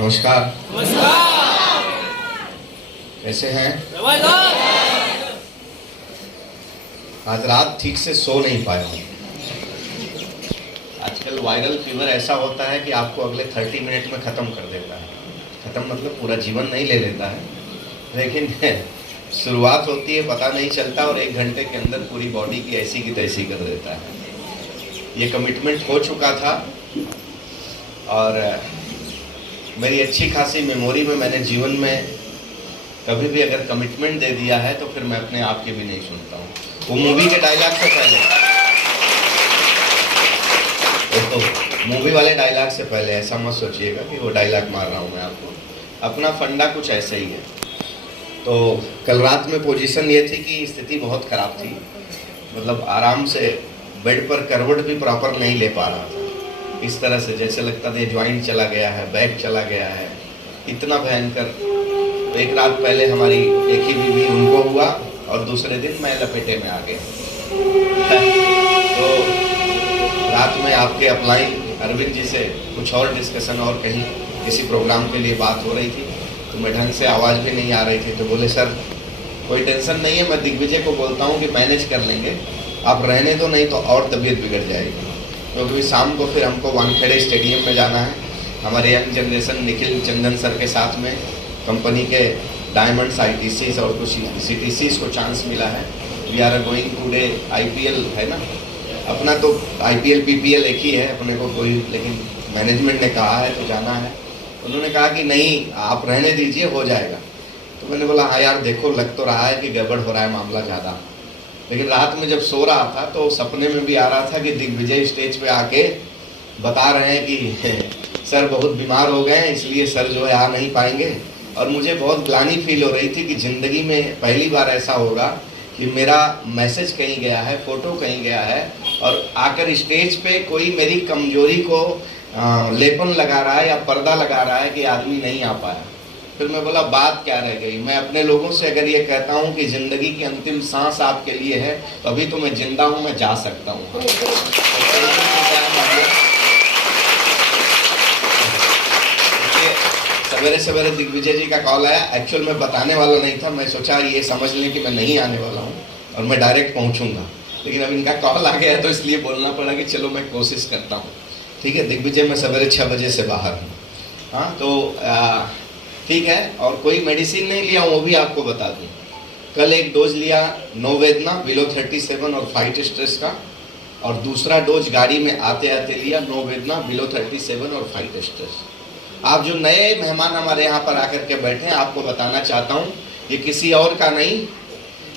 नमस्कार। नमस्कार। कैसे हैं? जबरदस्त। आज रात ठीक से सो नहीं पाया हूँ। आजकल वायरल फीवर ऐसा होता है कि आपको अगले 30 मिनट में ख़त्म कर देता है। ख़त्म मतलब पूरा जीवन नहीं ले लेता है, लेकिन शुरुआत होती है, पता नहीं चलता, और 1 घंटे के अंदर पूरी बॉडी की ऐसी की तैसी कर देता है। ये कमिटमेंट हो चुका था और मेरी अच्छी खासी मेमोरी में मैंने जीवन में कभी भी अगर कमिटमेंट दे दिया है तो फिर मैं अपने आप के भी नहीं सुनता हूँ। वो मूवी के डायलॉग से पहले, मूवी वाले डायलॉग से पहले ऐसा मत सोचिएगा कि वो डायलॉग मार रहा हूँ मैं आपको। अपना फंडा कुछ ऐसा ही है। तो कल रात में पोजीशन ये थी कि स्थिति बहुत ख़राब थी, मतलब आराम से बेड पर करवट भी प्रॉपर नहीं ले पा रहा था। इस तरह से जैसे लगता था ज्वाइंट चला गया है, बैक चला गया है, इतना भयंकर। तो एक रात पहले हमारी एक ही बीवी, उनको हुआ, और दूसरे दिन मैं लपेटे में आ गया। तो रात में आपके अपलाइन अरविंद जी से कुछ और डिस्कशन और कहीं किसी प्रोग्राम के लिए बात हो रही थी, तो मैं ढंग से आवाज़ भी नहीं आ रही थी। तो बोले सर कोई टेंशन नहीं है, मैं दिग्विजय को बोलता हूँ कि मैनेज कर लेंगे, आप रहने दो, नहीं तो और तबीयत बिगड़ जाएगी। क्योंकि शाम को फिर हमको वानखेड़े स्टेडियम में जाना है, हमारे यंग जनरेशन निखिल चंदन सर के साथ में कंपनी के डायमंड्स ITCs और कुछ CTCs को चांस मिला है। We are going today IPL है ना, अपना तो IPL PPL एक ही है अपने को कोई, लेकिन मैनेजमेंट ने कहा है तो जाना है। उन्होंने कहा कि नहीं आप रहने दीजिए, हो जाएगा। तो मैंने बोला हाँ यार देखो लग तो रहा है कि गड़बड़ हो रहा है मामला ज़्यादा। लेकिन रात में जब सो रहा था तो सपने में भी आ रहा था कि दिग्विजय स्टेज पे आके बता रहे हैं कि सर बहुत बीमार हो गए हैं, इसलिए सर जो है आ नहीं पाएंगे। और मुझे बहुत ग्लानि फील हो रही थी कि ज़िंदगी में पहली बार ऐसा होगा कि मेरा मैसेज कहीं गया है, फ़ोटो कहीं गया है, और आकर स्टेज पे कोई मेरी कमजोरी को लेपन लगा रहा है या पर्दा लगा रहा है कि आदमी नहीं आ पाया। फिर मैं बोला बात क्या रह गई। मैं अपने लोगों से अगर ये कहता हूँ कि ज़िंदगी की अंतिम सांस आपके लिए है, तो अभी तो मैं जिंदा हूँ, मैं जा सकता हूँ। सवेरे सवेरे दिग्विजय जी का कॉल आया। एक्चुअल में बताने वाला नहीं था, मैं सोचा ये समझ लें कि मैं नहीं आने वाला हूँ और मैं डायरेक्ट पहुँचूंगा, लेकिन अब इनका कॉल आ गया तो इसलिए बोलना पड़ा कि चलो मैं कोशिश करता हूँ। ठीक है, दिग्विजय मैं सवेरे 6 बजे से बाहर हूँ। हाँ तो ठीक है, और कोई मेडिसिन नहीं लिया हूँ वो भी आपको बता दूँ। कल एक डोज लिया नोवेदना बिलो 37 और फाइट स्ट्रेस का, और दूसरा डोज गाड़ी में आते आते लिया नोवेदना बिलो 37 और फाइट स्ट्रेस। आप जो नए मेहमान हमारे यहाँ पर आकर के बैठे हैं, आपको बताना चाहता हूँ ये किसी और का नहीं,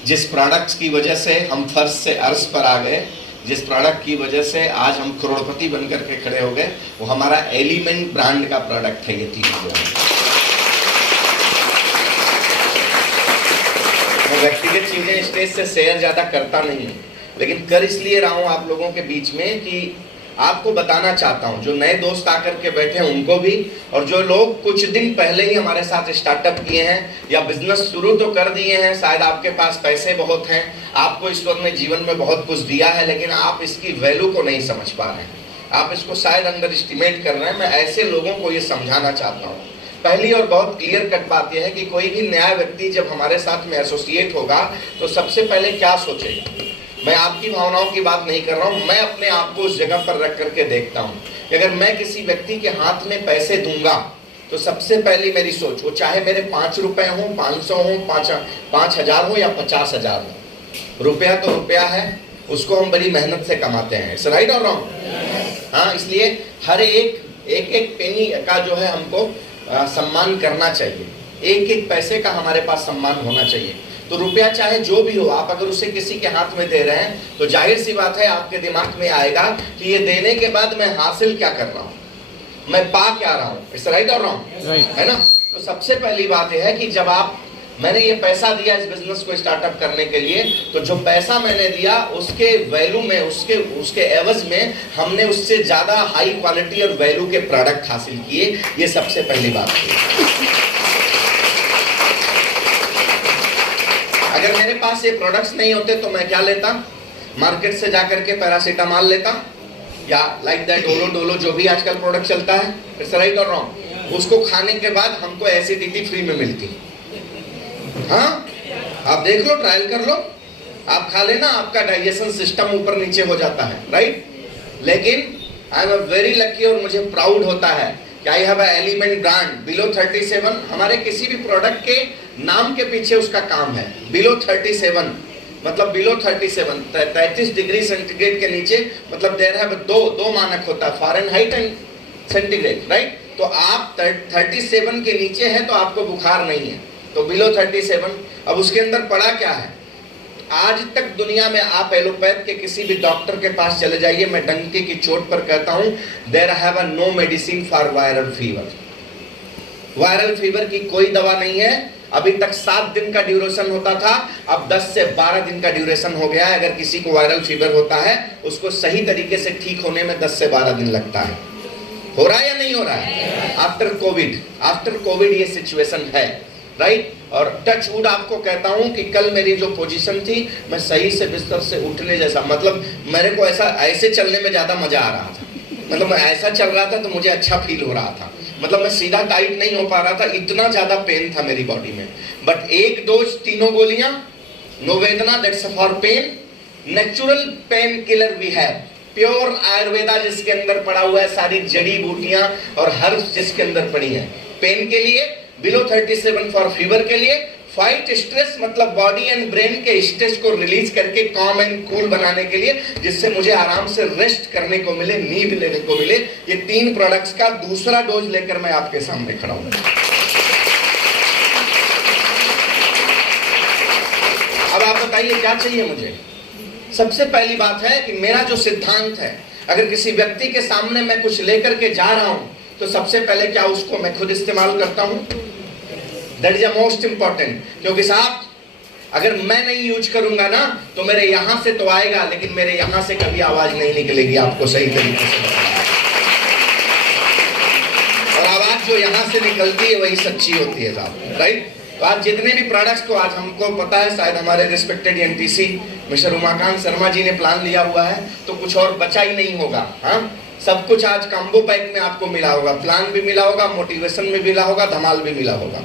जिस प्रोडक्ट्स की वजह से हम फर्श से अर्श पर आ गए, जिस प्रोडक्ट की वजह से आज हम करोड़पति बनकर के खड़े हो गए, वो हमारा एलिमेंट ब्रांड का प्रोडक्ट है। ये व्यक्तिगत चीजें स्टेज से शेयर ज्यादा करता नहीं हूँ, लेकिन कर इसलिए रहा हूँ आप लोगों के बीच में कि आपको बताना चाहता हूँ, जो नए दोस्त आकर के बैठे हैं उनको भी, और जो लोग कुछ दिन पहले ही हमारे साथ स्टार्टअप किए हैं या बिजनेस शुरू तो कर दिए हैं, शायद आपके पास पैसे बहुत हैं, आपको ईश्वर ने जीवन में बहुत कुछ दिया है, लेकिन आप इसकी वैल्यू को नहीं समझ पा रहे हैं, आप इसको शायद अंडर एस्टिमेट कर रहे हैं। मैं ऐसे लोगों को ये समझाना चाहता हूँ। पहली और बहुत क्लियर कट बात यह है कि कोई भी नया व्यक्ति जब हमारे साथ में एसोसिएट होगा तो सबसे पहले क्या सोचेगा। मैं आपकी भावनाओं की बात नहीं कर रहा हूँ, मैं अपने आप को उस जगह पर रख करके देखता हूँ कि अगर मैं किसी व्यक्ति के हाथ में पैसे दूंगा तो सबसे पहली मेरी सोच, वो चाहे मेरे 5 रुपए हो, 500 हो, 5,000 हो या 50,000 हो, रुपया तो रुपया है, उसको हम बड़ी मेहनत से कमाते हैं। इट्स राइट और रॉन्ग? हाँ, इसलिए हर एक पेनी का जो है हमको सम्मान करना चाहिए, एक एक पैसे का हमारे पास सम्मान होना चाहिए। तो रुपया चाहे जो भी हो, आप अगर उसे किसी के हाथ में दे रहे हैं तो जाहिर सी बात है आपके दिमाग में आएगा कि ये देने के बाद मैं हासिल क्या कर रहा हूँ, मैं पा क्या रहा हूँ। इट्स राइट और रॉन्ग? है ना? तो सबसे पहली बात यह है कि जब मैंने ये पैसा दिया इस बिजनेस को स्टार्टअप करने के लिए, तो जो पैसा मैंने दिया उसके वैल्यू में, उसके एवज में हमने उससे ज्यादा हाई क्वालिटी और वैल्यू के प्रोडक्ट हासिल किए। ये सबसे पहली बात है। अगर मेरे पास ये प्रोडक्ट्स नहीं होते तो मैं क्या लेता? मार्केट से जाकर के पैरासीटामॉल लेता, या लाइक दैट डोलो जो भी आजकल प्रोडक्ट चलता है। इट्स राइट और रॉन्ग? उसको खाने के बाद हमको एसिडिटी फ्री में मिलती। हाँ, आप देख लो, ट्रायल कर लो, आप खा लेना, आपका डाइजेशन सिस्टम ऊपर नीचे हो जाता है, राइट। लेकिन आई एम वेरी लकी और मुझे प्राउड होता है कि I have element brand below 37। हमारे किसी भी प्रोडक्ट के नाम के पीछे उसका काम है। बिलो 37 मतलब बिलो 37 33 डिग्री सेंटीग्रेड के नीचे, मतलब देयर है दो मानक होता है, फ़ारेनहाइट एंड सेंटीग्रेड, राइट। तो आप 37 के नीचे है तो आपको बुखार नहीं है, तो बिलो 37। अब उसके अंदर पड़ा क्या है? आज तक दुनिया में आप एलोपैथ के किसी भी डॉक्टर के पास चले जाइए, मैं डंके की चोट पर कहता हूं, there have no medicine for viral fever. Viral fever की कोई दवा नहीं है। अभी तक 7 दिन का ड्यूरेशन होता था, अब 10 से 12 दिन का ड्यूरेशन हो गया है। अगर किसी को वायरल फीवर होता है, उसको सही तरीके से ठीक होने में 10 से 12 दिन लगता है। हो रहा है या नहीं हो रहा है? आफ्टर कोविड ये सिचुएशन है, राइट। और टच वुड आपको कहता हूं कि कल मेरी जो पोजीशन थी, मैं सही से बिस्तर से उठने जैसा, मतलब मेरे को ऐसे चलने में ज्यादा मजा आ रहा था। मतलब मैं ऐसा चल रहा था तो मुझे अच्छा फील हो रहा था। मतलब मैं सीधा टाइट नहीं हो पा रहा था, इतना ज्यादा पेन था मेरी बॉडी में। बट 1 डोज 3 गोलियां, नो वेदना, that's for pain. Natural pain killer we have, pure Ayurveda जिसके अंदर पड़ा हुआ है, सारी जड़ी बूटियां और हर्ब्स जिसके अंदर पड़ी है पेन के लिए। बिलो 37 फॉर फीवर के लिए। फाइट स्ट्रेस मतलब बॉडी एंड ब्रेन के स्ट्रेस को रिलीज करके कॉम एंड कूल बनाने के लिए, जिससे मुझे आराम से रेस्ट करने को मिले, नींद लेने को मिले। ये 3 प्रोडक्ट्स का दूसरा डोज लेकर मैं आपके सामने खड़ा हूं। अब आप बताइए क्या चाहिए मुझे? सबसे पहली बात है कि मेरा जो सिद्धांत है, अगर किसी व्यक्ति के सामने मैं कुछ लेकर के जा रहा हूं तो सबसे पहले क्या उसको मैं खुद इस्तेमाल करता हूं? That is the most important. क्योंकि साहब, अगर मैं नहीं यूज करूंगा ना तो मेरे यहां से तो आएगा, लेकिन मेरे यहां से कभी आवाज नहीं निकलेगी, आपको सही तरीके से बताना। और आवाज जो यहां से निकलती है वही सच्ची होती है साहब, राइट। तो आज जितने भी प्रोडक्ट्स को, आज हमको पता है, शायद हमारे respected NTC mister Umakant Sharma ji ने प्लान लिया हुआ है, तो कुछ और बचा ही नहीं होगा। हाँ, सब कुछ आज कॉम्बो पैक में आपको मिला होगा, प्लान भी मिला होगा, मोटिवेशन भी मिला होगा, धमाल भी मिला होगा,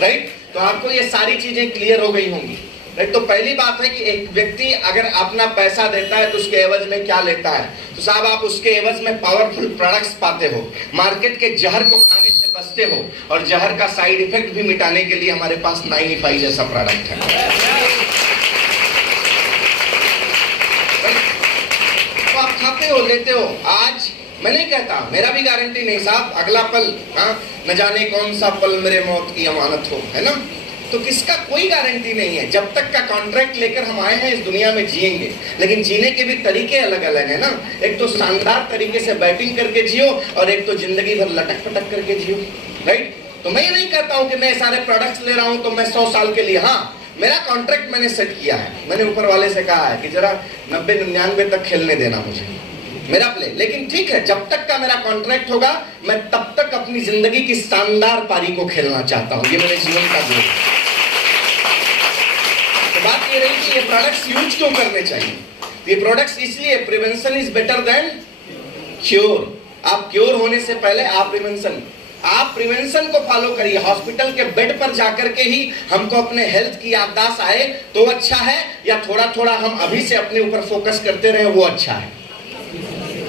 राइट। तो आपको ये सारी चीजें क्लियर हो गई होंगी, राइट। तो पहली बात है कि एक व्यक्ति अगर अपना पैसा देता है तो उसके एवज में क्या लेता है? तो साहब, आप उसके एवज में पावरफुल प्रोडक्ट्स पाते हो, मार्केट के जहर को खाने से बचते हो, और जहर का साइड इफेक्ट भी मिटाने के लिए हमारे पास 9E5 जैसा प्रोडक्ट है। तो आप खाते हो, लेते हो। आज मैं नहीं कहता, मेरा भी गारंटी नहीं साहब, अगला पल, हाँ, न जाने कौन सा पल मेरे मौत की अमानत हो, है ना। तो किसका कोई गारंटी नहीं है। जब तक का कॉन्ट्रैक्ट लेकर हम आए हैं इस दुनिया में जिएंगे, लेकिन जीने के भी तरीके अलग अलग है ना। एक तो शानदार तरीके से बैटिंग करके जियो, और एक तो जिंदगी भर लटक पटक करके जियो, राइट। तो मैं ये नहीं कहता हूं कि मैं सारे प्रोडक्ट्स ले रहा हूं तो मैं 100 साल के लिए, हाँ, मेरा कॉन्ट्रैक्ट मैंने सेट किया है। मैंने ऊपर वाले से कहा है कि जरा 90-99 तक खेलने देना मुझे, मेरा प्ले। लेकिन ठीक है, जब तक का मेरा कॉन्ट्रैक्ट होगा, मैं तब तक अपनी जिंदगी की शानदार पारी को खेलना चाहता हूं। ये मेरे जीवन का गोल है। तो बात ये रही कि ये प्रोडक्ट्स यूज क्यों करने चाहिए? ये प्रोडक्ट्स इसलिए, prevention is better than cure. आप क्योर होने से पहले आप प्रिवेंशन को फॉलो करिए। हॉस्पिटल के बेड पर जाकर के ही हमको अपने हेल्थ की याददाश्त आए तो अच्छा है, या थोड़ा थोड़ा हम अभी से अपने ऊपर फोकस करते रहे वो अच्छा है?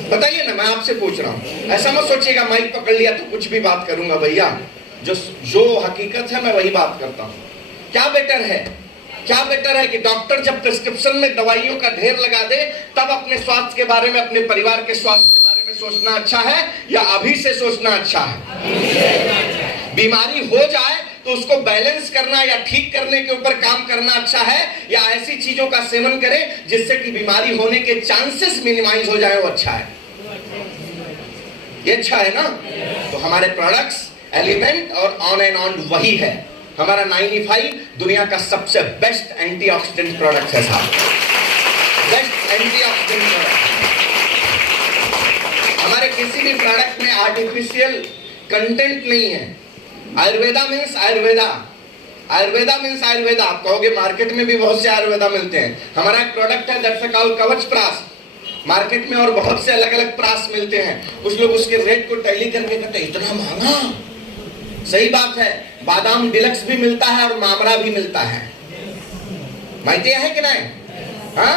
बताइए ना, मैं आपसे पूछ रहा हूं। ऐसा मत सोचिएगा माइक पकड़ लिया तो कुछ भी बात करूंगा। भैया, जो हकीकत है मैं वही बात करता हूं। क्या बेटर है? क्या बेटर है कि डॉक्टर जब प्रिस्क्रिप्शन में दवाइयों का ढेर लगा दे तब अपने स्वास्थ्य के बारे में, अपने परिवार के स्वास्थ्य के बारे में सोचना अच्छा है, या अभी से सोचना अच्छा है? बीमारी हो जाए तो उसको बैलेंस करना या ठीक करने के ऊपर काम करना अच्छा है, या ऐसी चीजों का सेवन करें जिससे कि बीमारी होने के चांसेस मिनिमाइज हो जाए, वो अच्छा है? ये अच्छा है ना। तो हमारे प्रोडक्ट्स, एलिमेंट और ऑन एंड ऑन वही है। हमारा 9E5 दुनिया का सबसे बेस्ट एंटीऑक्सीडेंट प्रोडक्ट है साहब, बेस्ट एंटीऑक्सीडेंट प्रोडक्ट। हमारे किसी भी प्रोडक्ट में आर्टिफिशियल कंटेंट नहीं है। Ayurveda means Ayurveda, Ayurveda means Ayurveda. आप कहोगे मार्केट में भी बहुत से आयुर्वेदा मिलते हैं। हमारा एक प्रोडक्ट है दैट्स कॉल्ड कवच प्रास। मार्केट में और बहुत से अलग अलग प्रास मिलते हैं। कुछ लोग उसके रेट को टैली करके कहते हैं इतना महंगा, सही बात है, बादाम डिलक्स भी मिलता है और मामरा भी मिलता है, माहिती है कि नहीं? हाँ,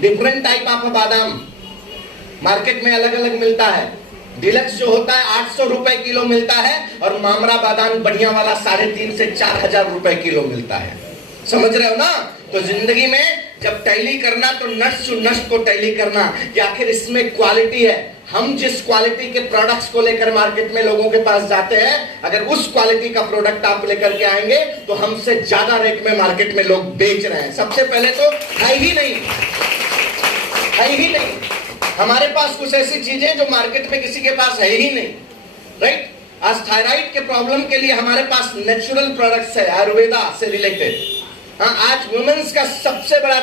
डिफरेंट टाइप ऑफ बादाम मार्केट में अलग अलग मिलता है। डिलक्स जो होता है 800 रुपए किलो मिलता है और मामरा बादाम बढ़िया वाला 3,500 से 4,000 रुपए किलो मिलता है। समझ रहे हो ना? तो जिंदगी में जब टैली करना तो नट्स टू नट्स को टैली करना कि आखिर इसमें क्वालिटी है। हम जिस क्वालिटी के प्रोडक्ट्स को लेकर मार्केट में लोगों के पास जाते हैं, अगर उस क्वालिटी का प्रोडक्ट आप लेकर के आएंगे तो हमसे ज्यादा रेट में मार्केट में लोग बेच रहे हैं। सबसे पहले तो है ही नहीं, है ही नहीं। हमारे पास कुछ ऐसी चीजें जो मार्केट में किसी के पास है ही नहीं, राइट? आज थायराइड के प्रॉब्लम के लिए हमारे पास नेचुरल प्रोडक्ट्स है, आयुर्वेदा से रिलेटेड। हाँ, आज वुमेन्स का सबसे बड़ा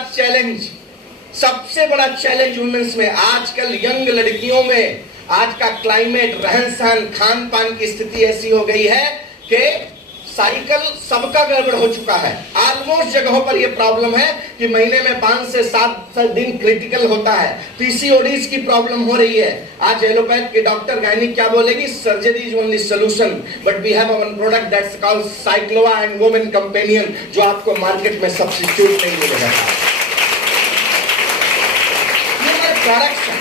चैलेंज वुमेन्स में, आजकल यंग लड़कियों में आज का क्लाइमेट, रहन सहन, खान पान की स्थिति ऐसी हो गई है कि साइकिल सबका गड़बड़ हो चुका है। ऑलमोस्ट जगहों पर यह प्रॉब्लम है कि महीने में 5 से 7 दिन क्रिटिकल होता है। पीसीओडीज की प्रॉब्लम हो रही है। आज एलोपैथ के डॉक्टर गायनिक क्या बोलेगी? Surgery is only solution, but we have one product that's called Cyclova and women companion, जो आपको मार्केट में सब्स्टिट्यूट नहीं मिलेगा। प्रोडक्ट्स हैं,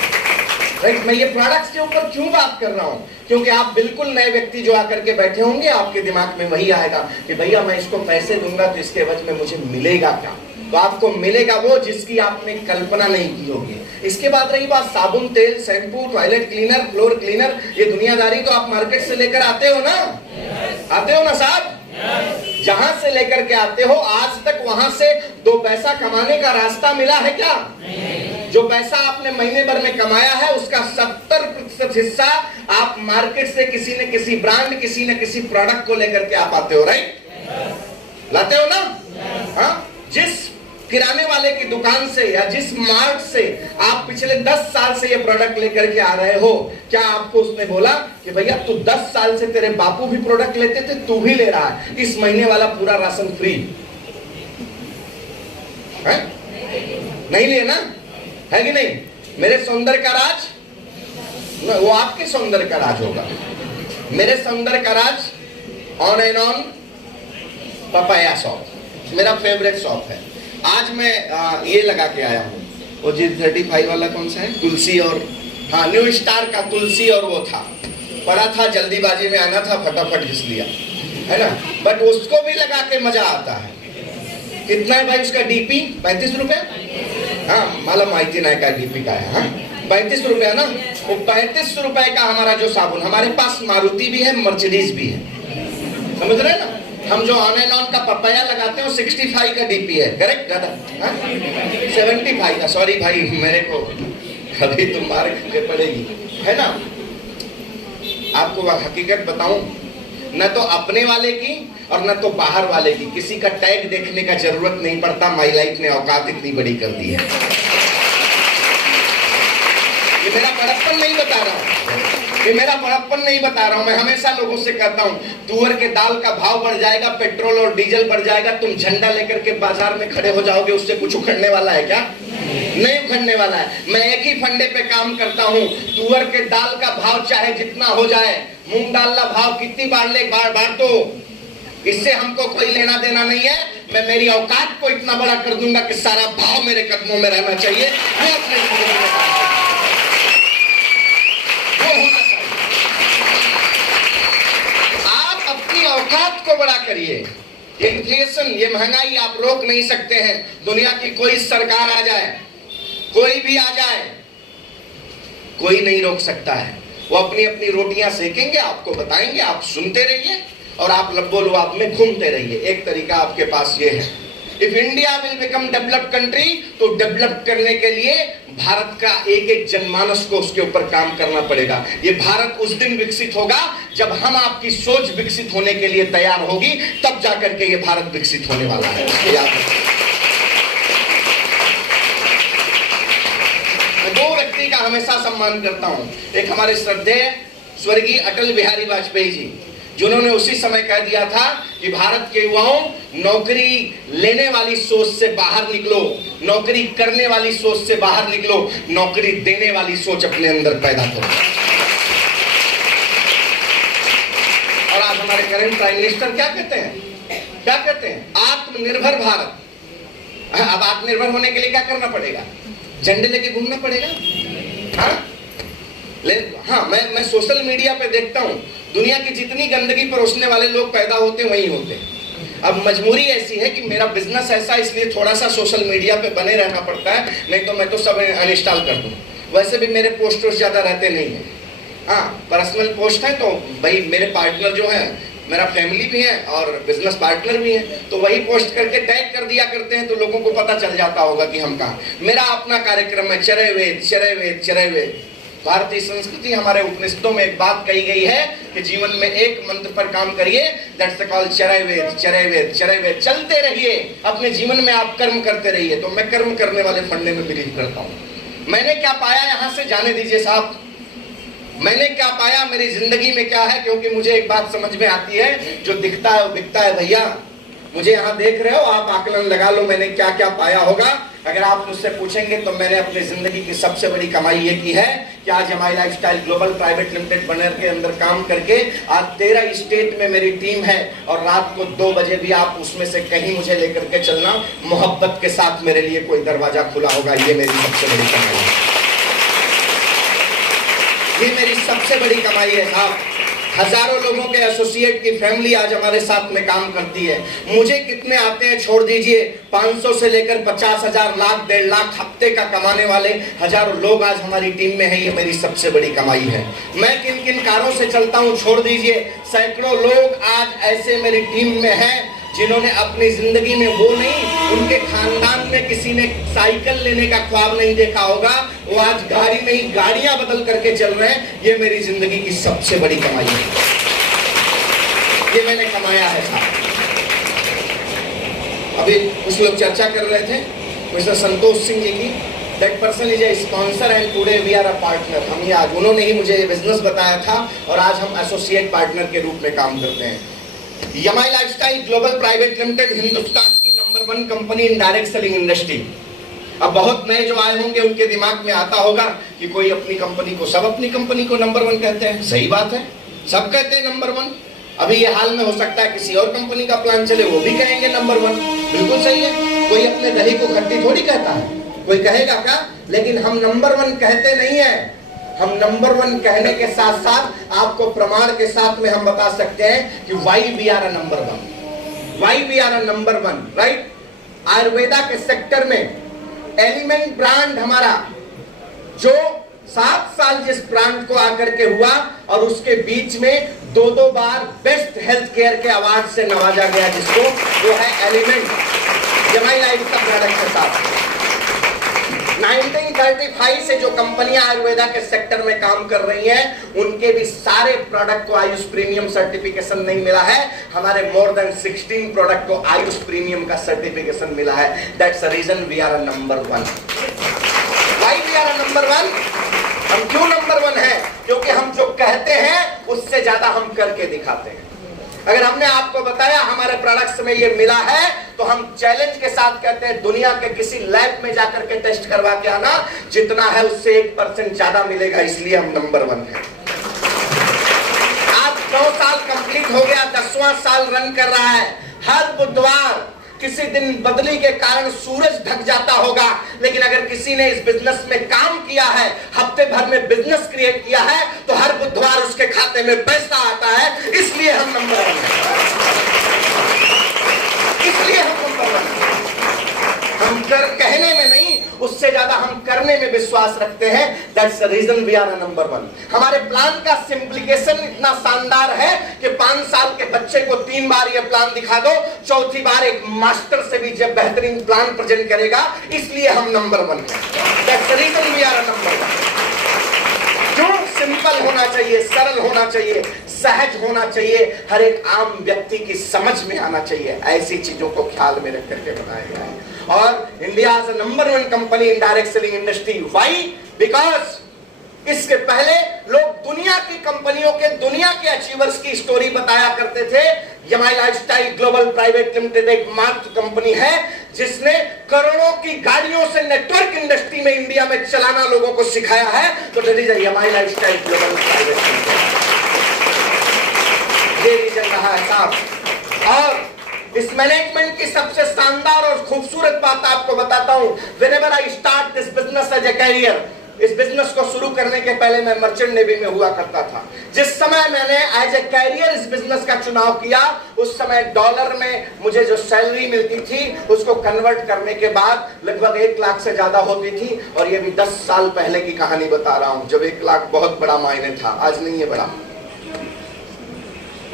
राइट? मैं ये प्रोडक्ट्स के ऊपर क्यों बात कर रहा हूं? क्योंकि आप बिल्कुल नए व्यक्ति जो आकर के बैठे होंगे, आपके दिमाग में वही आएगा कि भैया मैं इसको पैसे दूंगा तो इसके एवज में मुझे मिलेगा क्या? तो आपको मिलेगा वो जिसकी आपने कल्पना नहीं की होगी। इसके बाद रही बात साबुन, तेल, shampoo, toilet cleaner, floor cleaner, ये दुनियादारी तो आप मार्केट से लेकर आते हो ना? आते हो ना साहब? जहां से लेकर के आते हो, आज तक वहां से 2 पैसा कमाने का रास्ता मिला है क्या? जो पैसा आपने महीने भर में कमाया है, उसका 70% हिस्सा आप मार्केट से किसी न किसी ब्रांड, किसी न किसी प्रोडक्ट को लेकर के आप आते हो, राइट? लाते हो ना? हाँ, जिस किराने वाले की दुकान से या जिस मार्ट से आप पिछले 10 साल से ये प्रोडक्ट लेकर के आ रहे हो, क्या आपको उसने बोला कि भैया तू 10 साल से तेरे बापू भी प्रोडक्ट लेते थे, तू भी ले रहा है, इस महीने वाला पूरा राशन फ्री है? नहीं लिया ना? है कि नहीं? मेरे सौंदर्य का राज, वो आपके सौंदर्य का राज होगा। मेरे सौंदर्य का राज on and on papaya shop मेरा फेवरेट शॉप है। आज मैं ये लगा के आया हूँ, वो G35 वाला कौन सा है? तुलसी और, हाँ, न्यू स्टार का तुलसी और वो था, पड़ा था, जल्दीबाजी में आना था, फटाफट घिस लिया, है ना? बट उसको भी लगा के मजा आता है। कितना है भाई उसका डीपी? 35 रुपए। हाँ, मालूम माहिती नहीं का डीपी का है। हाँ, 35 रुपए है ना? वो 35 रुपए का हमारा जो साबुन, हमारे पास मारुति भी है, मर्सिडीज भी है, समझ रहे हैं ना? हम जो ऑन एंड ऑन का पपाया लगाते हैं वो 65 का डीपी है, करेक्ट? दादा 75 का, सॉरी भाई, मेरे को अभी तुम मार के पड़ेगी, है ना? आपको हकीकत बताऊं, न तो अपने वाले की और न तो बाहर वाले की किसी का टैग देखने का जरूरत नहीं पड़ता। माई लाइफ ने औकात इतनी बड़ी कर दी है। ये मेरा बड़प्पन नहीं बता रहा हूँ, ये मेरा बड़प्पन नहीं बता रहा हूँ। मैं हमेशा लोगों से कहता हूँ, तुअर के दाल का भाव बढ़ जाएगा, पेट्रोल और डीजल बढ़ जाएगा, तुम झंडा लेकर के बाजार में खड़े हो जाओगे, उससे कुछ उखड़ने वाला है क्या? नहीं उखड़ने वाला है। मैं एक ही फंडे पे काम करता हूँ, तुअर के दाल का भाव चाहे जितना हो जाए, मूंग दाल का भाव कितनी बार ले बार तो इससे हमको कोई लेना देना नहीं है। मैं मेरी औकात को इतना बड़ा कर दूंगा कि सारा भाव मेरे कदमों में रहना चाहिए। मैं अपने आप अपनी औकात को बड़ा करिए। ये इन्फ्लेशन, ये महंगाई आप रोक नहीं सकते हैं। दुनिया की कोई सरकार आ जाए, कोई भी आ जाए, कोई नहीं रोक सकता है। वो अपनी अपनी रोटियां सेकेंगे, आपको बताएंगे, आप सुनते रहिए और आप लब्बो लुआब में घूमते रहिए। एक तरीका आपके पास ये है, if India will become developed country, तो डेवलप करने के लिए भारत का एक एक जनमानस को उसके ऊपर काम करना पड़ेगा। ये भारत उस दिन विकसित होगा जब हम आपकी सोच विकसित होने के लिए तैयार होगी, तब जाकर के ये भारत विकसित होने वाला है। याद रखिए। मैं 2 व्यक्ति का हमेशा सम्मान करता हूं। एक हमारे श्रद्धेय स्वर्गीय अटल बिहारी वाजपेयी जी, जिन्होंने उसी समय कह दिया था कि भारत के युवाओं, नौकरी लेने वाली सोच से बाहर निकलो, नौकरी करने वाली सोच से बाहर निकलो, नौकरी देने वाली सोच अपने अंदर पैदा करो। और आज हमारे करंट प्राइम मिनिस्टर क्या कहते हैं? आत्मनिर्भर भारत। अब आत्मनिर्भर होने के लिए क्या करना पड़ेगा? झंडे लेके घूमना पड़ेगा। हाँ, मैं सोशल मीडिया पे देखता हूँ, दुनिया की जितनी गंदगी परोसने वाले लोग पैदा होते वही होते हैं। अब मजबूरी ऐसी है कि मेरा बिजनेस ऐसा, इसलिए थोड़ा सा सोशल मीडिया पे बने रहना पड़ता है, नहीं तो मैं तो सब अनइंस्टॉल कर दूँ। वैसे भी मेरे पोस्टर्स ज्यादा रहते नहीं है। हाँ, पर्सनल पोस्ट है तो भाई मेरे पार्टनर जो है, मेरा फैमिली भी है और बिजनेस पार्टनर भी है, तो वही पोस्ट करके टैग कर दिया करते हैं, तो लोगों को पता चल जाता होगा कि हम कहाँ। मेरा अपना कार्यक्रम है चरय वेद, चरय वेद, चरय वेद। भारतीय संस्कृति, हमारे उपनिषदों में एक बात कही गई है कि जीवन में एक मंत्र पर काम करिए, दैट्स कॉल्ड चरय वेद, चरय वेद, चरय वेद। चलते रहिए, अपने जीवन में आप कर्म करते रहिए। तो मैं कर्म करने वाले फंडे में बिलीव करता हूँ। मैंने क्या पाया यहाँ से जाने दीजिए साहब, मैंने क्या पाया, मेरी जिंदगी में क्या है, क्योंकि मुझे एक बात समझ में आती है, जो दिखता है वो बिकता है भैया। मुझे यहाँ देख रहे हो, आप आकलन लगा लो मैंने क्या क्या पाया होगा। अगर आप मुझसे पूछेंगे तो मैंने अपनी जिंदगी की सबसे बड़ी कमाई ये की है कि आज हमारी lifestyle global private limited banner के अंदर काम करके आज 13 स्टेट में मेरी टीम है, और रात को 2 बजे भी आप उसमें से कहीं मुझे लेकर के चलना, मोहब्बत के साथ मेरे लिए कोई दरवाजा खुला होगा। ये मेरी सबसे बड़ी कमाई है, ये मेरी सबसे बड़ी कमाई है साहब। हजारों लोगों के एसोसिएट की फैमिली आज हमारे साथ में काम करती है। मुझे कितने आते हैं छोड़ दीजिए, 500 से लेकर 50,000, लाख, 1.5 लाख हफ्ते का कमाने वाले हजारों लोग आज हमारी टीम में है। ये मेरी सबसे बड़ी कमाई है। मैं किन किन कारों से चलता हूँ छोड़ दीजिए, सैकड़ों लोग आज ऐसे मेरी टीम में हैं जिन्होंने अपनी जिंदगी में, वो नहीं, उनके खानदान में किसी ने साइकिल लेने का ख्वाब नहीं देखा होगा, वो आज गाड़ी में ही गाड़ियां बदल करके चल रहे हैं। ये मेरी जिंदगी की सबसे बड़ी कमाई है, ये मैंने कमाया है साहब। अभी कुछ लोग चर्चा कर रहे थे मिस्टर संतोष सिंह जी की, that person is a sponsor and today we are a partner. हम ये आज, उन्होंने ही मुझे ये बिजनेस बताया था और आज हम एसोसिएट पार्टनर के रूप में काम करते हैं। यमाई lifestyle global private limited Hindustan की number 1 company in direct selling industry. अब बहुत नए जो आए होंगे उनके दिमाग में आता होगा कि कोई अपनी कंपनी को, सब अपनी कंपनी को नंबर 1 कहते हैं। सही बात है, सब कहते हैं नंबर 1। अभी ये हाल में हो सकता है किसी और कंपनी का प्लान चले, वो भी कहेंगे नंबर 1। बिल्कुल सही है, कोई अपने दही को खट्टी थोड़ी कहता है, कोई कहेगा क्या? लेकिन हम नंबर 1 कहते नहीं है। हम नंबर 1 कहने के साथ साथ आपको प्रमाण के साथ में हम बता सकते हैं कि why we are a number 1, why we are a number 1, right. Ayurveda के सेक्टर में एलिमेंट ब्रांड हमारा, जो 7 साल जिस ब्रांड को आकर के हुआ और उसके बीच में 2 बार बेस्ट हेल्थ केयर के अवार्ड से नवाजा गया, जिसको, वो है एलिमेंट यमाई लाइफ का प्रोडक्ट के साथ। 1935 से जो कंपनियां आयुर्वेदा के सेक्टर में काम कर रही हैं, उनके भी सारे प्रोडक्ट को आयुष प्रीमियम सर्टिफिकेशन नहीं मिला है। हमारे मोर देन 16 प्रोडक्ट को आयुष प्रीमियम का सर्टिफिकेशन मिला है। That's the reason we are a number 1। Why we are a number 1? हम क्यों नंबर 1 है? क्योंकि हम जो कहते हैं उससे ज्यादा हम करके दिखाते हैं। अगर हमने आपको बताया हमारे प्रोडक्ट्स में ये मिला है, तो हम चैलेंज के साथ कहते हैं दुनिया के किसी लैब में जाकर के टेस्ट करवा के आना, जितना है उससे 1% ज्यादा मिलेगा, इसलिए हम नंबर 1 है। आज 9 साल कंप्लीट हो गया, 10वां साल रन कर रहा है। हर बुधवार किसी दिन बदली के कारण सूरज ढक जाता होगा, लेकिन अगर किसी ने इस बिजनेस में काम किया है, हफ्ते भर में बिजनेस क्रिएट किया है, तो हर बुधवार उसके खाते में पैसा आता है। इसलिए हम नंबर 1 हैं, इसलिए हम नंबर 1 हैं। हम कहने में नहीं, उससे ज्यादा हम करने में विश्वास रखते हैं। That's the reason we are a number 1। हमारे प्लान का सिंप्लीकेशन इतना शानदार है कि 5 साल के बच्चे को 3 बार ये प्लान दिखा दो, चौथी बार एक मास्टर से भी जब बेहतरीन प्लान प्रेजेंट करेगा, इसलिए हम नंबर 1 हैं। That's the reason we are a number 1। जो सिंपल होना चाहिए, सरल होना चाहिए, सहज होना चाहिए, हर एक आम व्यक्ति की समझ में आना चाहिए, ऐसी चीजों को ख्याल में रख करके बनाया गया है। और India is number 1 company in direct selling industry. Why? Because इसके पहले लोग दुनिया की कंपनियों के, दुनिया के अचीवर्स की स्टोरी बताया करते थे। Yamai lifestyle global private limited एक मात्र कंपनी है जिसने करोड़ों की गाड़ियों से नेटवर्क इंडस्ट्री में इंडिया में चलाना लोगों को सिखाया है। तो that is Yamai lifestyle global private limited. ये रीजन रहा है साहब। और इस मैनेजमेंट की सबसे शानदार और खूबसूरत बात आपको बताता हूं, whenever I start this business as a career, इस बिजनेस को शुरू करने के पहले मैं मर्चेंट नेवी में हुआ करता था। जिस समय मैंने एज ए कैरियर इस बिजनेस का चुनाव किया, उस समय डॉलर में मुझे जो सैलरी मिलती थी उसको कन्वर्ट करने के बाद लगभग 1 लाख से ज्यादा होती थी। और ये भी 10 साल पहले की कहानी बता रहा हूं, जब 1 लाख बहुत बड़ा मायने था। आज नहीं है बड़ा,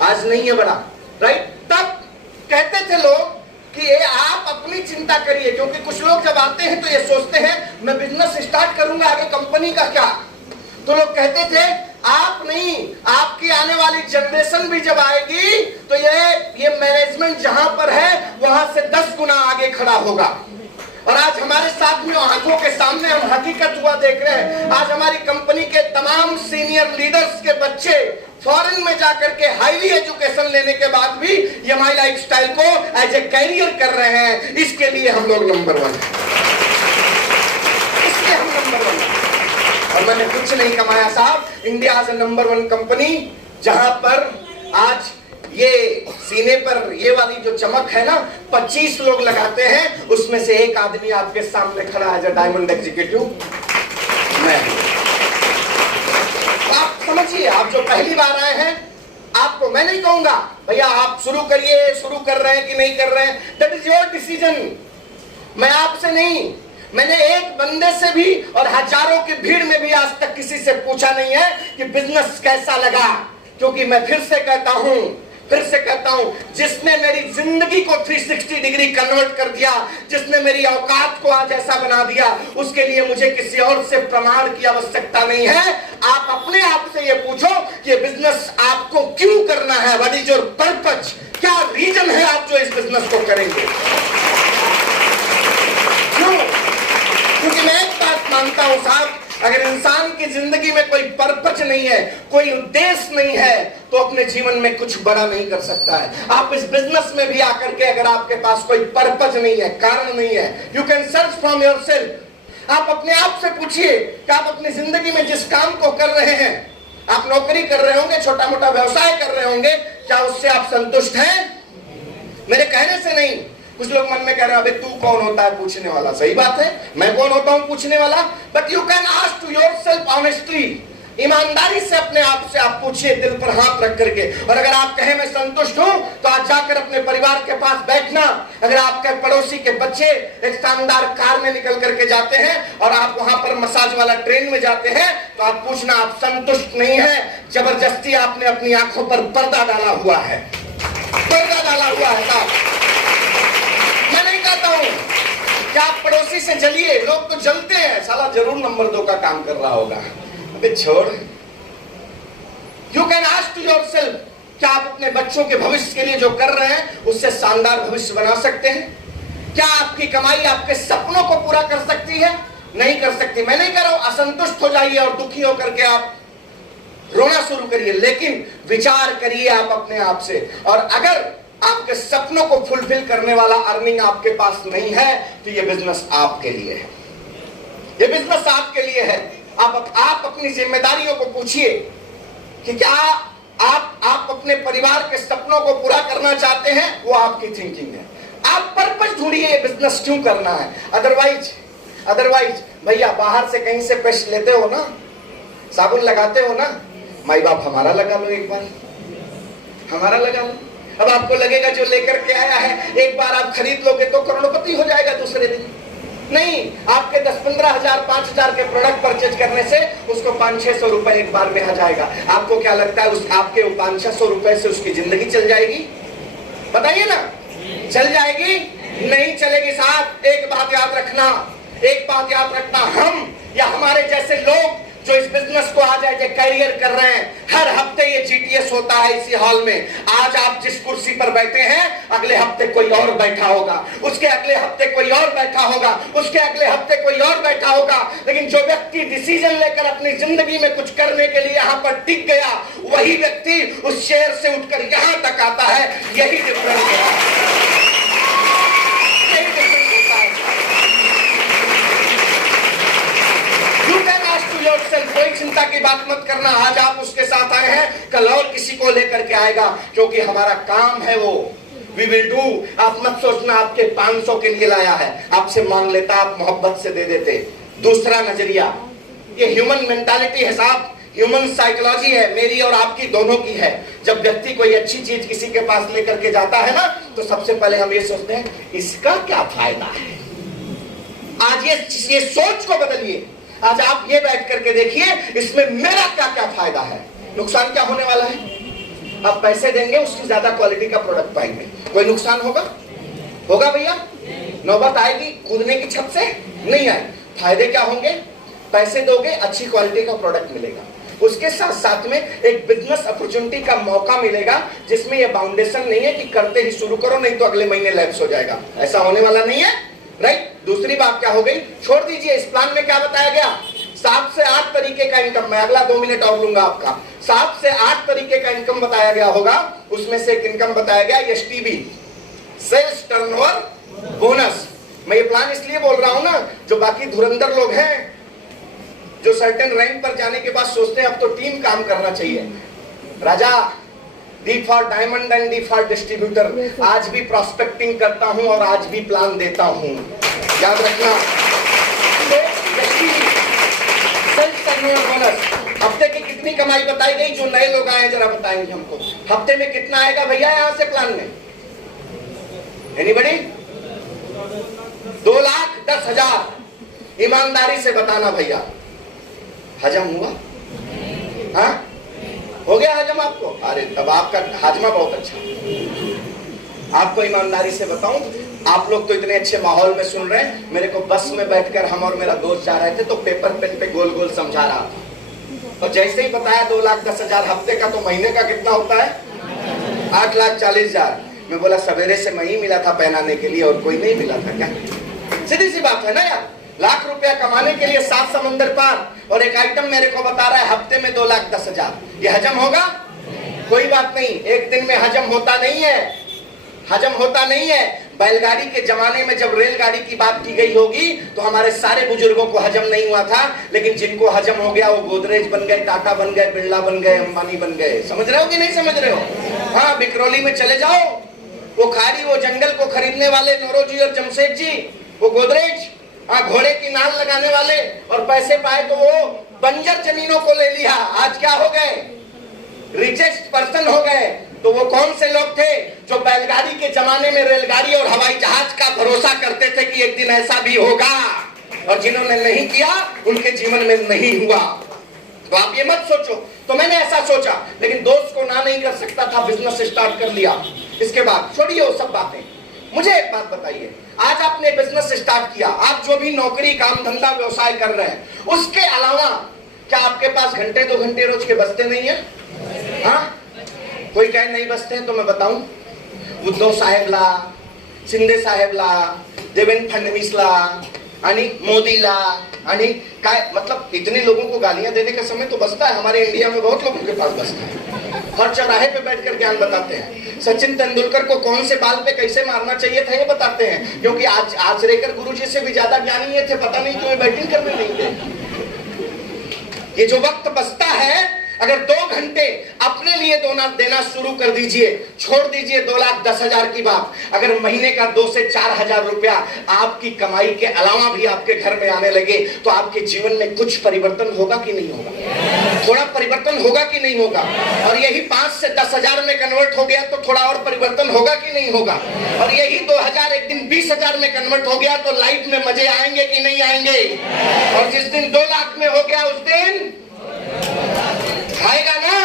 आज नहीं है बड़ा, राइट। तब कहते थे लोग कि ये आप अपनी चिंता करिए, क्योंकि कुछ लोग जब आते हैं तो ये सोचते हैं मैं बिजनेस स्टार्ट करूंगा, आगे कंपनी का क्या। तो लोग कहते थे आप नहीं, आपकी आने वाली जनरेशन भी जब आएगी तो ये मैनेजमेंट जहां पर है वहां से 10 गुना आगे खड़ा होगा। और आज हमारे साथ में आंखों के सामने हम हकीकत हुआ देख रहे हैं। आज हमारी कंपनी के तमाम सीनियर लीडर्स के बच्चे फॉरेन में जाकर के हाईली एजुकेशन लेने के बाद भी EMI लाइफस्टाइल को एज ए कैरियर कर रहे हैं। इसके लिए हम लोग नंबर 1 हैं, इसलिए हम नंबर 1 हैं। और मैंने कुछ नहीं कमाया साहब, इंडिया इज नंबर 1 कंपनी, जहां पर आज ये सीने पर ये वाली जो चमक है ना 25 लोग लगाते हैं, उसमें से एक आदमी आपके सामने खड़ा है, डायमंड एग्जीक्यूटिव मैं। आप समझिए, आप जो पहली बार आए हैं, आपको मैं नहीं कहूंगा भैया आप शुरू करिए, शुरू कर रहे हैं कि नहीं कर रहे हैं, दैट इज योर डिसीजन। मैं आपसे नहीं, मैंने एक बंदे से भी और हजारों की भीड़ में भी आज तक किसी से पूछा नहीं है कि बिजनेस कैसा लगा। क्योंकि मैं फिर से कहता हूं, जिसने मेरी जिंदगी को 360 डिग्री कन्वर्ट कर दिया, जिसने मेरी औकात को आज ऐसा बना दिया, उसके लिए मुझे किसी और से प्रमाण की आवश्यकता नहीं है। आप अपने आप से ये पूछो कि ये बिजनेस आपको क्यों करना है, व्हाट इज योर पर्पज, क्या रीजन है आप जो इस बिजनेस को करेंगे। क्यों? क्योंकि मैं एक बात मानता हूं साहब, अगर इंसान की जिंदगी में कोई पर्पज नहीं है, कोई उद्देश्य नहीं है, तो अपने जीवन में कुछ बड़ा नहीं कर सकता है। आप इस बिजनेस में भी आकर के अगर आपके पास कोई पर्पज नहीं है, कारण नहीं है, you can search from yourself. आप अपने आप से पूछिए कि आप अपनी जिंदगी में जिस काम को कर रहे हैं, आप नौकरी कर रहे होंगे, छोटा मोटा व्यवसाय कर रहे होंगे, क्या उससे आप संतुष्ट हैं? मेरे कहने से नहीं। कुछ लोग मन में कह रहे हैं अबे तू कौन होता है पूछने वाला। सही बात है, मैं कौन होता हूं पूछने वाला, but you can ask to yourself honestly, ईमानदारी से अपने आप से आप पूछिए, दिल पर हाथ रख करके। और अगर आप कहें मैं संतुष्ट हूं, तो आज जाकर अपने परिवार के पास बैठना। अगर आपके पड़ोसी के बच्चे एक शानदार कार में निकल करके जाते हैं और आप वहां पर मसाज वाला ट्रेन में जाते हैं, तो आप पूछना आप संतुष्ट नहीं है, जबरदस्ती आपने अपनी आंखों पर पर्दा डाला हुआ है, पर्दा डाला हुआ है साहब। मैं नहीं कहता हूं कि आप पड़ोसी से जलिए, लोग तो जलते हैं, साला जरूर नंबर 2 का काम कर रहा होगा। अबे छोड़। You can ask to yourself, क्या आप अपने बच्चों के भविष्य के लिए जो कर रहे हैं उससे शानदार भविष्य बना सकते हैं? क्या आपकी कमाई आपके सपनों को पूरा कर सकती है? नहीं कर सकती। मैं नहीं कह रहा हूं असंतुष्ट हो जाइए और दुखी होकर के आप रोना शुरू करिए, लेकिन विचार करिए आप अपने आप से। और अगर आपके सपनों को फुलफिल करने वाला अर्निंग आपके पास नहीं है, तो ये बिजनेस आपके लिए है, ये बिजनेस आपके लिए है। आप अपनी जिम्मेदारियों को पूछिए कि क्या आप अपने परिवार के सपनों को पूरा करना चाहते हैं, वो आपकी थिंकिंग है। आप पर्पस ढूंढिए, ये बिजनेस क्यों करना है। अदरवाइज भैया बाहर से कहीं से पेस्ट लेते हो ना, साबुन लगाते हो ना, माई बाप हमारा लगा लो, एक बार हमारा लगा लो। अब आपको लगेगा जो लेकर के आया है एक बार आप खरीद लोगे तो करोड़पति हो जाएगा दूसरे दिन। नहीं, आपके 10-15 हजार 5,000 के प्रोडक्ट परचेज करने से उसको 500-600 रुपए एक बार में आ जाएगा। आपको क्या लगता है उस आपके 500-600 रुपए से उसकी जिंदगी चल जाएगी? बताइए ना, चल जाएगी? नहीं चलेगी साहब। एक बात याद रखना, हम या हमारे जैसे लोग जो इस बिजनेस को आज एज ए कैरियर कर रहे हैं, हर हफ्ते ये GTS होता है इसी हॉल में। आज आप जिस कुर्सी पर बैठे हैं, अगले हफ्ते कोई और बैठा होगा, उसके अगले हफ्ते कोई और बैठा होगा, उसके अगले हफ्ते कोई और बैठा होगा। लेकिन जो व्यक्ति डिसीजन लेकर अपनी जिंदगी में कुछ करने के लिए यहाँ पर टिक गया, वही व्यक्ति उस शेर से उठकर यहाँ तक आता है। यही डिफरेंस है, यही डिफरेंस होता है। You can ask to yourself, कोई चिंता की बात मत करना। आज आप उसके साथ आए हैं, कल और किसी को लेकर के आएगा, क्योंकि हमारा काम है वो। We will do. आप मत सोचना आपके 500 के लिए लाया है, आपसे मांग लेता, आप मोहब्बत से दे देते। दूसरा नजरिया, ये ह्यूमन मेंटालिटी है साहब, ह्यूमन साइकोलॉजी है, मेरी और आपकी दोनों की है। जब व्यक्ति कोई अच्छी चीज किसी के पास लेकर के जाता है ना, तो सबसे पहले हम ये सोचते हैं इसका क्या फायदा है। आज ये सोच को बदलिए। आज आप ये बैठ करके देखिए इसमें मेरा क्या क्या फायदा है, नुकसान क्या होने वाला है। आप पैसे देंगे, उसकी ज्यादा क्वालिटी का प्रोडक्ट पाएंगे, कोई नुकसान होगा? होगा भैया? नौबत आएगी कूदने की छत से? नहीं आए। फायदे क्या होंगे? पैसे दोगे, अच्छी क्वालिटी का प्रोडक्ट मिलेगा, उसके साथ साथ में एक बिजनेस अपॉर्चुनिटी का मौका मिलेगा, जिसमें यह बाउंडेशन नहीं है कि करते ही शुरू करो नहीं तो अगले महीने लैप्स हो जाएगा। ऐसा होने वाला नहीं है, राइट? दूसरी बात क्या हो गई, छोड़ दीजिए, इस प्लान में क्या बताया गया? 7 से 8 तरीके का इनकम, मैं अगला 2 मिनट और लूंगा आपका। 7 से 8 तरीके का इनकम बताया गया होगा, उसमें से एक इनकम बताया गया एसटीबी, सेल्स टर्नओवर बोनस। मैं ये प्लान इसलिए बोल रहा हूं ना, जो बाकी धुरंधर लोग हैं, जो सर्टेन रैंक पर जाने के बाद सोचते हैं अब तो टीम काम करना चाहिए। Raja, D for diamond and D for distributor, आज भी प्रोस्पेक्टिंग करता हूं और आज भी प्लान देता हूं, याद रखना। बोनस, हफ्ते की कितनी कमाई बताई गई? जो नए लोग आए जरा बताएंगे हमको, हफ्ते में कितना आएगा भैया यहां से प्लान में? एनीबडी? 2,10,000। ईमानदारी से बताना भैया, हजम हुआ? हाँ, हो गया हजम आपको? अरे तब आपका हाजमा बहुत अच्छा। आपको ईमानदारी से बताऊं, आप लोग तो इतने अच्छे माहौल में सुन रहे हैं, मेरे को बस में बैठकर हम और मेरा दोस्त जा रहे थे तो पेपर पेन पे गोल गोल समझा रहा था, और जैसे ही बताया 2,10,000 हफ्ते का, तो महीने का कितना होता है? 8,40,000। मैं बोला सवेरे से मैं ही मिला था पहनाने के लिए और कोई नहीं मिला था क्या? सीधी सी बात है ना यार। लाख रुपया कमाने के लिए 7 समंदर पार, और एक आइटम मेरे को बता रहा है हफ्ते में 2,10,000। ये हजम होगा? कोई बात नहीं, एक दिन में हजम होता नहीं है, हजम होता नहीं है। बैलगाड़ी के जमाने में जब रेलगाड़ी की बात की गई होगी तो हमारे सारे बुजुर्गों को हजम नहीं हुआ था, लेकिन जिनको हजम हो गया वो गोदरेज बन गए, टाटा बन गए, बिरला बन गए, अंबानी बन गए। समझ रहे हो कि नहीं समझ रहे हो? हाँ, बिकरौली में चले जाओ, वो खाड़ी, वो जंगल को खरीदने वाले नौरोजी और जमशेद जी, वो गोदरेज, घोड़े की नाल लगाने वाले, और पैसे पाए तो वो बंजर जमीनों को ले लिया, आज क्या हो गए? रिचेस्ट पर्सन हो गए। तो वो कौन से लोग थे जो बैलगाड़ी के जमाने में रेलगाड़ी और हवाई जहाज का भरोसा करते थे कि एक दिन ऐसा भी होगा, और जिन्होंने नहीं किया उनके जीवन में नहीं हुआ। तो आप ये मत सोचो। तो मैंने ऐसा सोचा, लेकिन दोस्त को ना नहीं कर सकता था, बिजनेस स्टार्ट कर लिया। इसके बाद छोड़िए वो सब बातें, मुझे एक बात बताइए, आज आपने बिजनेस स्टार्ट किया, आप जो भी नौकरी, काम धंधा, व्यवसाय कर रहे हैं, उसके अलावा क्या आपके पास घंटे 2 घंटे रोज के बचते नहीं है? हाँ, कोई कहे नहीं बचते हैं तो मैं बताऊं, उद्धव साहेब ला, शिंदे साहेब ला, देवेंद्र फडणवीस ला, आणि मोदी ला, आणि काय, मतलब इतने लोगों को गालियां देने का समय तो बचता है। हमारे इंडिया में बहुत लोगों के पास बचता है, हर चौराहे पे बैठकर ज्ञान बताते हैं। सचिन तेंदुलकर को कौन से बाल पे कैसे मारना चाहिए था ये बताते हैं, क्योंकि आज आचरेकर गुरुजी से भी ज्यादा ज्ञानी ये थे, पता नहीं क्यों बैटिंग करने नहीं थे। ये जो वक्त बचता है, अगर 2 घंटे अपने लिए देना शुरू कर दीजिए, छोड़ दीजिए 2,10,000 की बात, अगर महीने का 2 से 4,000 रुपया आपकी कमाई के अलावा भी आपके घर में आने लगे, तो आपके जीवन में कुछ परिवर्तन होगा कि नहीं होगा? थोड़ा परिवर्तन होगा कि नहीं होगा? और यही 5 से 10,000 में कन्वर्ट हो गया तो थोड़ा और परिवर्तन होगा कि नहीं होगा? और यही 2,000 एक दिन 20,000 में कन्वर्ट हो गया तो लाइफ में मजे आएंगे कि नहीं आएंगे? और जिस दिन 2 लाख में हो गया उस दिन आएगा ना?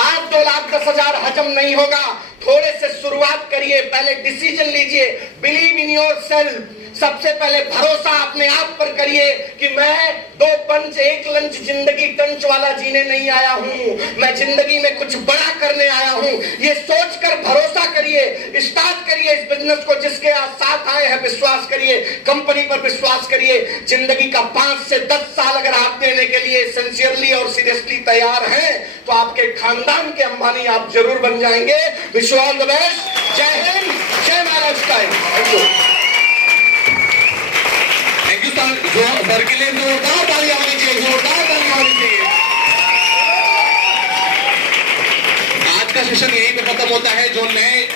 आज 2,10,000 हजम नहीं होगा, थोड़े से शुरुआत करिए, पहले डिसीजन लीजिए, बिलीव इन योर सेल्फ। सबसे पहले भरोसा अपने आप पर करिए कि मैं 2 पंच 1 लंच जिंदगी टंच वाला जीने नहीं आया हूं, मैं जिंदगी में कुछ बड़ा करने आया हूं। ये सोचकर भरोसा करिए, स्टार्ट करिए इस बिजनेस को, जिसके साथ आए हैं विश्वास करिए, कंपनी पर विश्वास करिए। जिंदगी का 5 से 10 साल अगर आप देने के लिए सिंसियरली और सीरियसली तैयार हैं तो आपके खानदान के अंबानी आप जरूर बन जाएंगे। Wish you all the best. जय हिंद, जय महाराष्ट्र। Thank you. सर के लिए जोरदार तालियां होनी चाहिए, जोरदार तालियां होनी चाहिए। आज का सेशन यहीं पे खत्म होता है। जो नए